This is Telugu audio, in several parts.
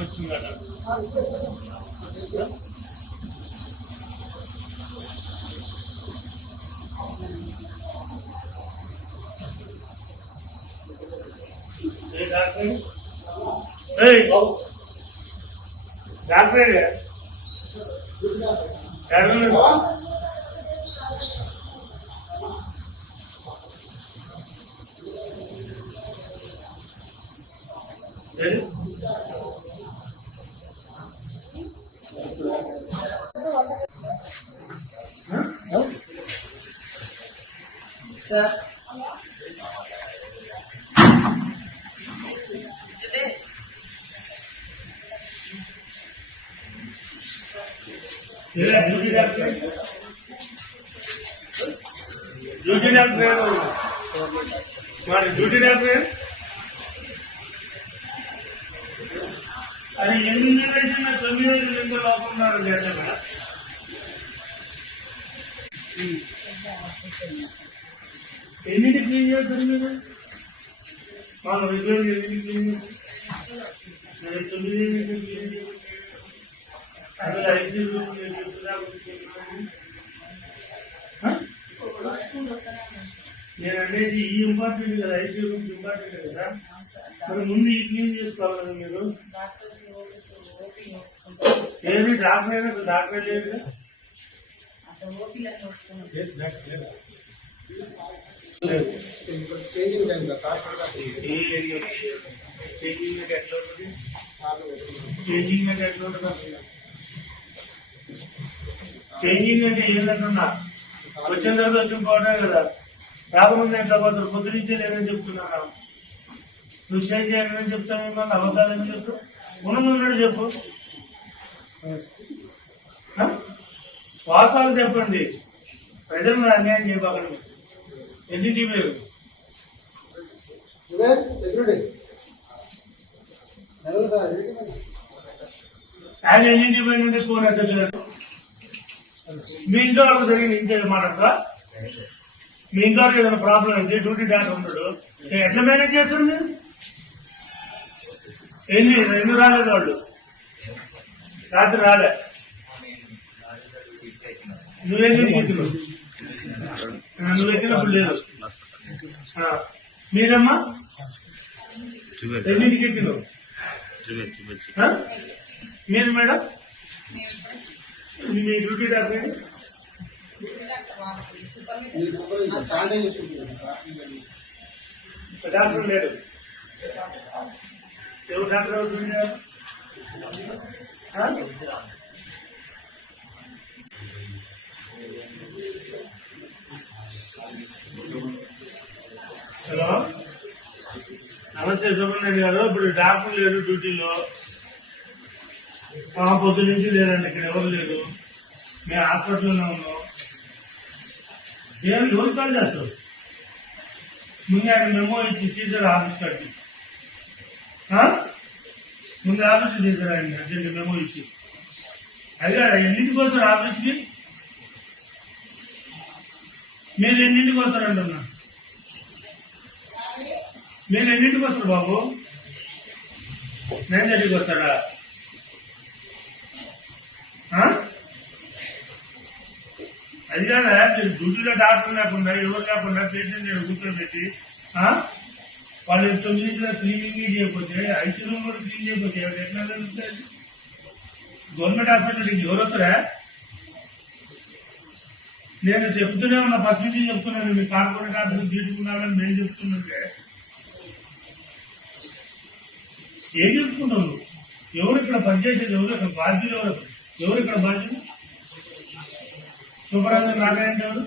వచ్చింది కదా doctor duty doctor duty doctor अरे 8 9 लोपा ఎన్నిటి క్లీన్ చేస్తారు మీరు మన ఉద్యోగం ఎన్ని క్లీన్ చేస్తారు 9 నేను అనేది ఈ ఇంపార్టెంట్ కదా, ఐసీ రూమ్స్ ఇంపార్టెంట్ కదా, మరి ముందు ఈ క్లీన్ చేసుకోవాలి కదా మీరు. ఏది డాక్టర్ అయినా డాక్టర్ లేదు చేంజింగ్ అంటే ఏంటంటున్నా వచ్చిన తర్వాత వచ్చి పోవడం కదా, రాకముందు ఎట్లా పోతారు, పొద్దు నుంచే లేదని చెప్తున్నా. నువ్వు చేంజ్ చేయాలని చెప్తాను, మళ్ళీ అబద్ధాలని చెప్పు, ఉన్నది చెప్పు, వాసాలు చెప్పండి, ప్రజలు అన్యాయం చేయబాకండి. ఎన్నింటి మీరు ఆయన ఎన్నింటి పోయినంటే ఫోన్ ఎత్తలేదు. మీ ఇంట్లో వాళ్ళకి జరిగింది ఇంతే మాట్లాడతా. మీ ఇంట్లో ఏదైనా ప్రాబ్లం అయితే డ్యూటీ డాక్టర్ ఉన్నాడు, ఎట్లా మేనేజ్ చేస్తారు మీరు? ఎన్ని రాలేదు వాళ్ళు, రాత్రి రాలే, నువ్వెక్కినప్పుడు లేదు. మీరమ్మా ఎన్నింటికి ఎక్కినావు మీరు మేడం? మీ డ్యూటీ డాక్టర్ డాక్టర్ లేడు. ఎవరు డాక్టర్ అవుతుంది? హలో, నమస్తే సుబ్రహ్మణ్యం గారు. ఇప్పుడు డాక్టర్ లేరు డ్యూటీలో, పొద్దు నుంచి లేరండి, ఇక్కడ ఎవరు లేరు, మేము హాస్పిటల్లోనే ఉన్నాం. ఏమి ఎవరు కాల్ చేస్తారు? ముందు ఆయన మెమో ఇచ్చి టీచర్ ఆఫీస్ కట్టి, ముందు ఆఫీస్ చేశారు ఆయన అర్జెంట్ మెమో ఇచ్చి. అదే ఎన్నింటికి వస్తారు ఆఫీస్కి? మీరు ఎన్నింటికి వస్తారంటున్నా? నేను ఎన్నింటికి వస్తాడు బాబు? 9:30కి వస్తాడా? అది కాదా, మీరు డ్యూటీలో డాక్టర్ లేకుండా ఎవరు లేకుండా పేషెంట్ కూర్చోబెట్టి వాళ్ళు 9 క్లీనింగ్ చేయకపోతే, ఐసీ రూమ్ కూడా క్లీన్ చేయకపోతే ఎట్లా జరుగుతుంది? గవర్నమెంట్ హాస్పిటల్కి ఎవరు వస్తారా? నేను చెప్తూనే ఉన్నా, ఫస్ట్ నుంచి చెప్తున్నాను, మీ కార్పొరేట్ ఆఫీస్ తీసుకున్నారని నేను చెప్తుంటే ఏం చెప్పుకుంటావు? ఎవరు ఇక్కడ పనిచేసేది? ఎవరు ఇక్కడ బాధ్యులు? ఎవరు ఇక్కడ బాధ్యులు? సూపరాజు నాగార్జున ఎవరు?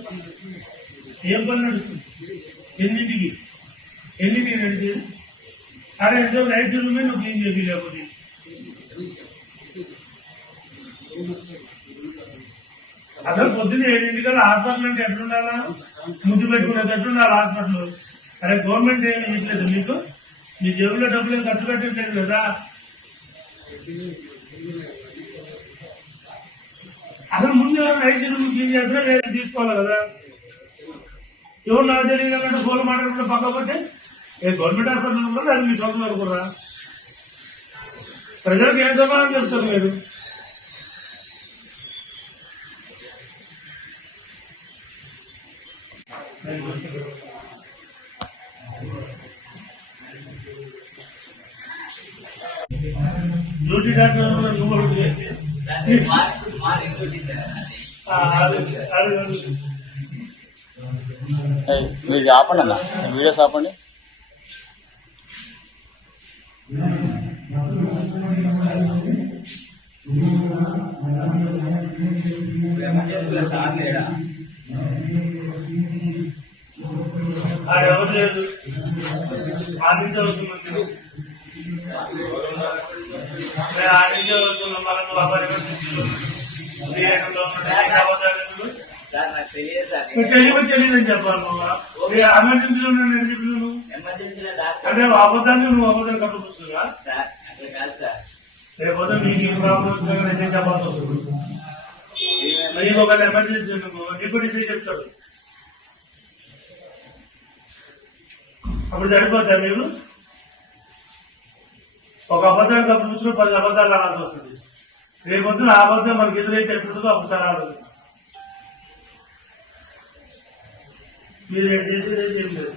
ఏం పని నడుస్తుంది? ఎన్నింటికి నడిచేది? అరే ఎంతో లైట్ రూమే నువ్వు క్లీన్ చేసి లేకపోతే అసలు పొద్దున్న 7 హాస్పిటల్ అంటే ఎట్లుండాలా? ముందు పెట్టుకునేది ఎట్లుండాలి హాస్పిటల్? అరే గవర్నమెంట్ ఏమి ఇవ్వట్లేదు మీకు, మీ జేబులో డబ్బులు ఖర్చు పెట్టట్లేదు కదా. అసలు ముందు ఎవరు ఐసీ రూమ్ క్లీన్ చేస్తే వేరే తీసుకోవాలి కదా. ఎవరు నాకు తెలియదు అంటే ఫోన్ మాట్లాడుకుంటే పక్కకపోతే గవర్నమెంట్ హాస్పిటల్ కూడా అది మీ సొంతం అనుకురా. ప్రజలకు ఏం సమాధానం చేస్తారు మీరు? డ్యూటీ డాక్టర్ మీరు ఆపండి అన్న, వీడియోస్ ఆపండి. ఆడెవరు లేదు, ఆడించి అవుతుంది, ఆడించి అవుతున్నాం. మనం తెలియదని చెప్పాలి. నువ్వు ఎమర్జెన్సీలో నేను చెప్పినాను అంటే అబద్ధాన్ని నువ్వు అబద్ధాన్ని కట్టుకొస్తున్నా. లేకపోతే మీకు ప్రాబ్లం వచ్చినా నేను చెప్పాల్సి వస్తుంది. మీకు ఒక ఎమర్జెన్సీ డిప్యూటీ చెప్తాడు, అప్పుడు సరిపోతా. మీరు ఒక అబద్ధాన్ని కప్పుకొచ్చిన 10 అబద్ధాలు రావాల్సి వస్తుంది. రేపొద్దున ఆ అబద్ధం మనకి ఎదురైతే ఎప్పుడుందో అప్పుడు చరాలు. మీరు చేసేది ఏం లేదు.